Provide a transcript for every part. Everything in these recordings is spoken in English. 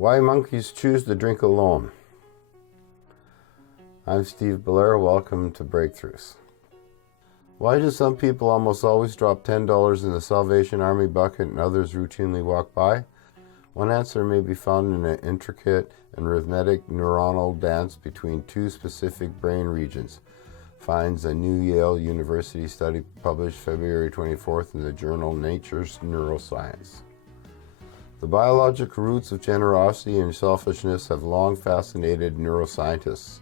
Why monkeys choose to drink alone. I'm Steve Belair. Welcome to Breakthroughs. Why do some people almost always drop $10 in the Salvation Army bucket and others routinely walk by? One answer may be found in an intricate and rhythmic neuronal dance between two specific brain regions, finds a new Yale University study published February 24th in the journal Nature's Neuroscience. The biological roots of generosity and selfishness have long fascinated neuroscientists.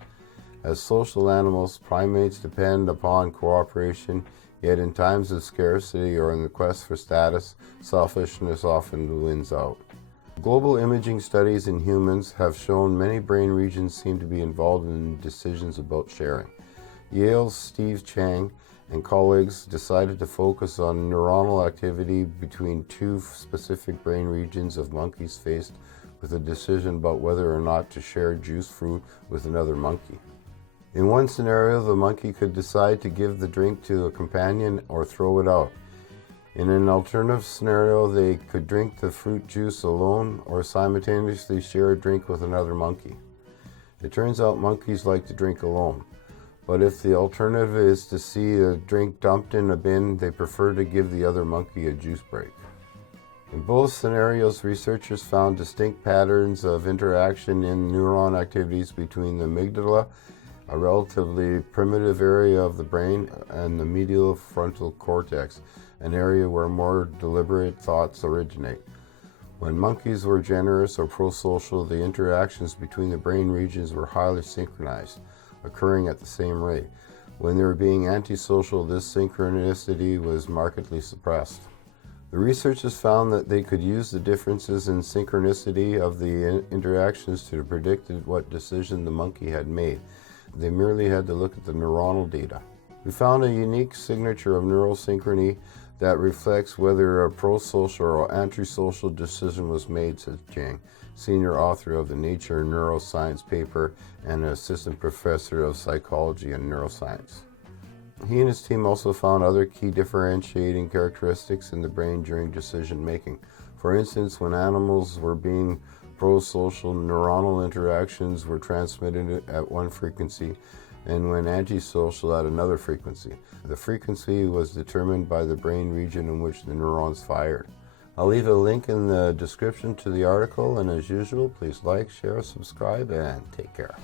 As social animals, primates depend upon cooperation, yet in times of scarcity or in the quest for status, selfishness often wins out. Global imaging studies in humans have shown many brain regions seem to be involved in decisions about sharing. Yale's Steve Chang and colleagues decided to focus on neuronal activity between two specific brain regions of monkeys faced with a decision about whether or not to share juice fruit with another monkey. In one scenario, the monkey could decide to give the drink to a companion or throw it out. In an alternative scenario, they could drink the fruit juice alone or simultaneously share a drink with another monkey. It turns out monkeys like to drink alone. But if the alternative is to see a drink dumped in a bin, they prefer to give the other monkey a juice break. In both scenarios, researchers found distinct patterns of interaction in neuron activities between the amygdala, a relatively primitive area of the brain, and the medial frontal cortex, an area where more deliberate thoughts originate. When monkeys were generous or pro-social, the interactions between the brain regions were highly synchronized, occurring at the same rate. When they were being antisocial, this synchronicity was markedly suppressed. The researchers found that they could use the differences in synchronicity of the interactions to predict what decision the monkey had made. They merely had to look at the neuronal data. We found a unique signature of neural synchrony that reflects whether a pro-social or anti-social decision was made, said Chang, senior author of the Nature Neuroscience paper and an assistant professor of psychology and neuroscience. He and his team also found other key differentiating characteristics in the brain during decision making. For instance, when animals were being pro-social, neuronal interactions were transmitted at one frequency, and when antisocial at another frequency. The frequency was determined by the brain region in which the neurons fired. I'll leave a link in the description to the article, and as usual, please like, share, subscribe, and take care.